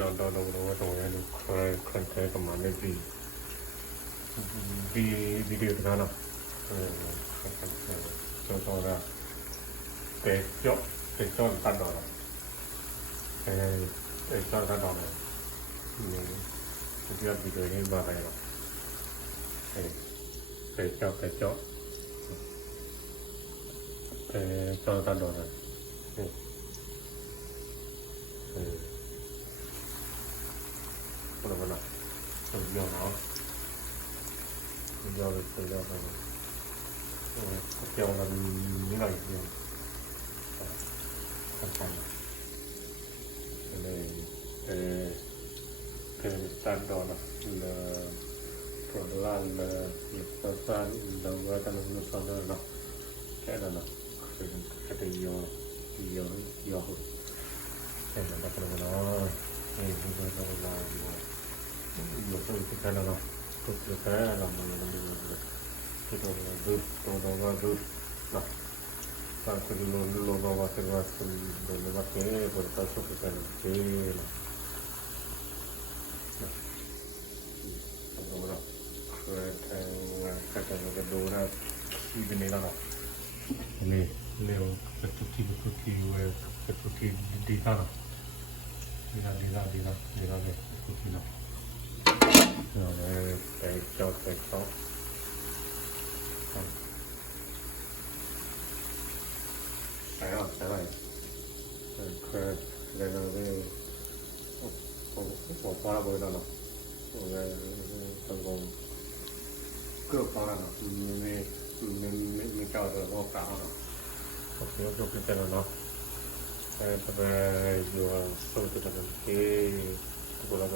เราเราตรงนี้ดูเคยประมาณได้วิดีโอกันเนาะจนละเตะจ่อตัดดอกเตะจ่อตัดดอกเลยที่วิดีโอนี้มาไปเนาะเตะจ่อตัดดอกเลยคนละคนละคนเดียวเนาะคนเดียวเลยคนเดียวกันเกี่ยวกันนิดหน่อยเดียวสั้นๆเลยstandard prodal Yppasan Dawatan Nusana Canada kata yo Canada kata mana kita kalau yo so itu Canada kita kalau mana kita tu nah tak dulu bawa ke bertasuk ke Canadaทางกันดูนะที่เป็นนี้แล้วนะนี่เร็วเป็นทุกทีดีมากดีนะเลยทุกทีเนาะเราเลยไปจอดใช่เคยเลยเราได้ผมพอละเบอร์แล้วเนาะตั้งกงเกือบพอแล้วเนาะไม่เก่าแต่พอกล่าวเนาะโอเคจบกันแล้วเนาะแต่อยู่สู้ตัวกันที่ตัวเรา